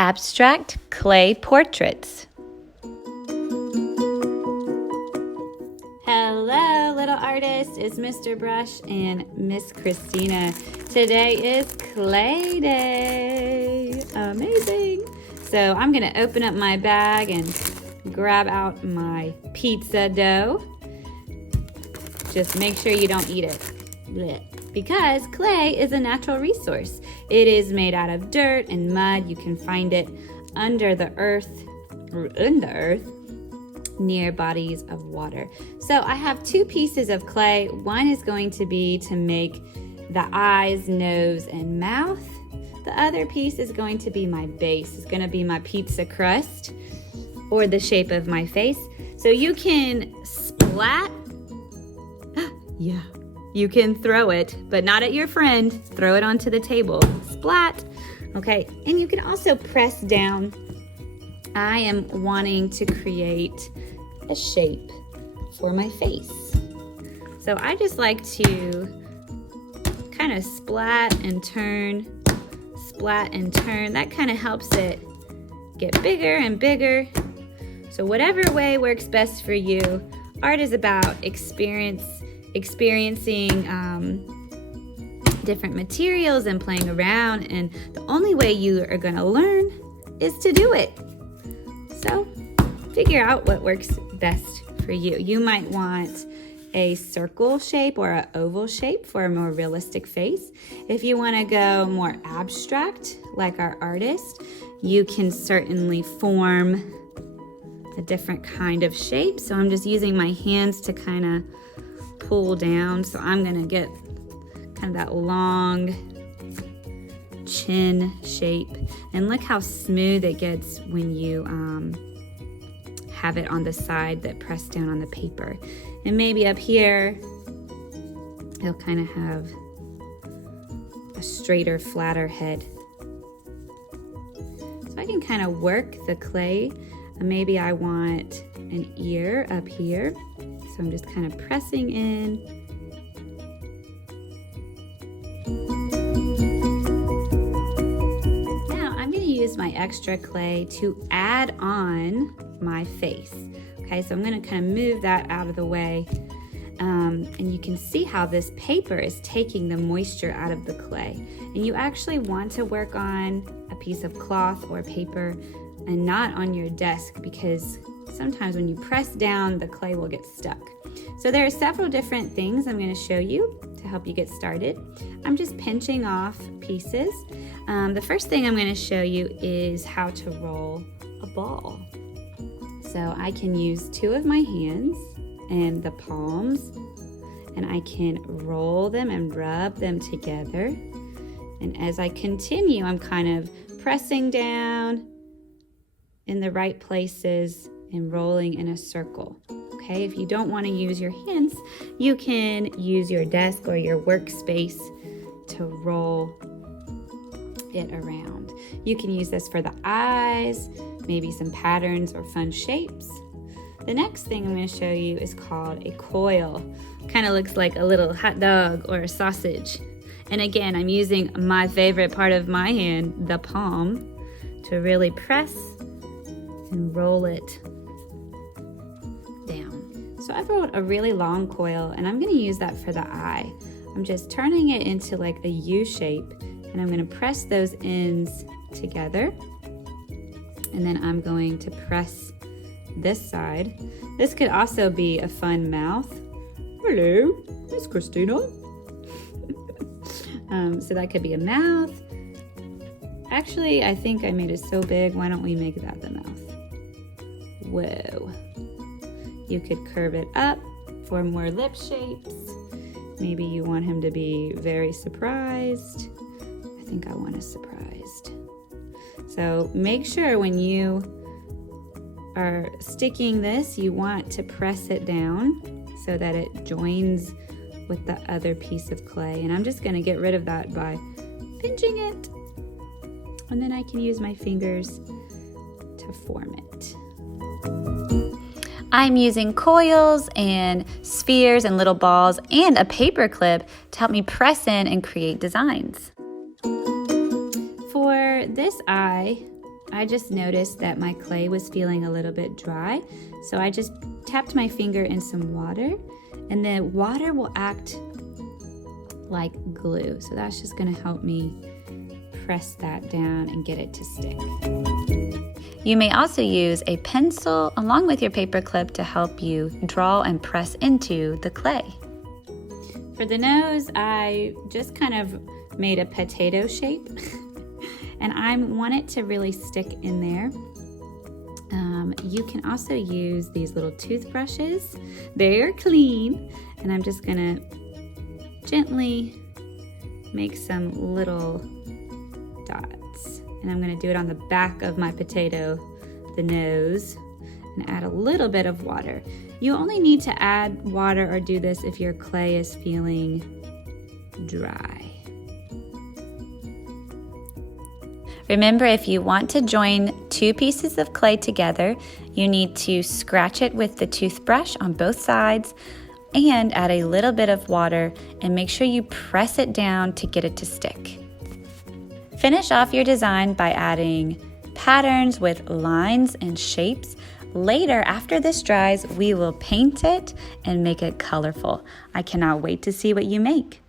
Abstract clay portraits. Hello, little artists. It's Mr. Brush and Miss Christina. Today is clay day. Amazing. So I'm going to open up my bag and grab out my pizza dough. Just make sure you don't eat it. Blech. Because clay is a natural resource. It is made out of dirt and mud. You can find it under the earth, or in the earth, near bodies of water. So I have two pieces of clay. One is going to be to make the eyes, nose, and mouth. The other piece is going to be my base. It's going to be my pizza crust or the shape of my face. So you can splat. Yeah. You can throw it, but not at your friend. Throw it onto the table. Splat. Okay, and you can also press down. I am wanting to create a shape for my face. So I just like to kind of splat and turn. That kind of helps it get bigger and bigger. So whatever way works best for you. Art is about experiencing different materials and playing around, and the only way you are going to learn is to do it. So figure out what works best for you. You might want a circle shape or an oval shape for a more realistic face. If you want to go more abstract like our artist, you can certainly form a different kind of shape. So I'm just using my hands to kind of pull down. So I'm gonna get kind of that long chin shape, and look how smooth it gets when you have it on the side that pressed down on the paper. And maybe up here it'll kind of have a straighter, flatter head. So I can kind of work the clay. Maybe I want an ear up here. So I'm just kind of pressing in. Now I'm going to use my extra clay to add on my face. Okay, so I'm going to kind of move that out of the way. And you can see how this paper is taking the moisture out of the clay. And you actually want to work on a piece of cloth or paper and not on your desk, because sometimes when you press down, the clay will get stuck. So there are several different things I'm going to show you to help you get started. I'm just pinching off pieces. The first thing I'm going to show you is how to roll a ball. So I can use two of my hands and the palms, and I can roll them and rub them together. And as I continue, I'm kind of pressing down in the right places and rolling in a circle. Okay, if you don't want to use your hands, you can use your desk or your workspace to roll it around. You can use this for the eyes, maybe some patterns or fun shapes. The next thing I'm going to show you is called a coil. Kind of looks like a little hot dog or a sausage. And again, I'm using my favorite part of my hand, the palm, to really press and roll it down. So I've rolled a really long coil, and I'm going to use that for the eye. I'm just turning it into like a U shape, and I'm going to press those ends together, and then I'm going to press this side. This could also be a fun mouth. Hello, it's Christina. So that could be a mouth. Actually, I think I made it so big. Why don't we make that the mouth? Whoa. You could curve it up for more lip shapes. Maybe you want him to be very surprised. I think I want a surprised. So make sure when you are sticking this, you want to press it down so that it joins with the other piece of clay. And I'm just going to get rid of that by pinching it. And then I can use my fingers to form it. I'm using coils and spheres and little balls and a paper clip to help me press in and create designs. For this eye, I just noticed that my clay was feeling a little bit dry, so I just tapped my finger in some water, and the water will act like glue. So that's just gonna help me press that down and get it to stick. You may also use a pencil along with your paper clip to help you draw and press into the clay. For the nose, I just kind of made a potato shape and I want it to really stick in there. You can also use these little toothbrushes. They're clean, and I'm just gonna gently make some little dots. And I'm gonna do it on the back of my potato, the nose, and add a little bit of water. You only need to add water or do this if your clay is feeling dry. Remember, if you want to join two pieces of clay together, you need to scratch it with the toothbrush on both sides and add a little bit of water and make sure you press it down to get it to stick. Finish off your design by adding patterns with lines and shapes. Later, after this dries, we will paint it and make it colorful. I cannot wait to see what you make.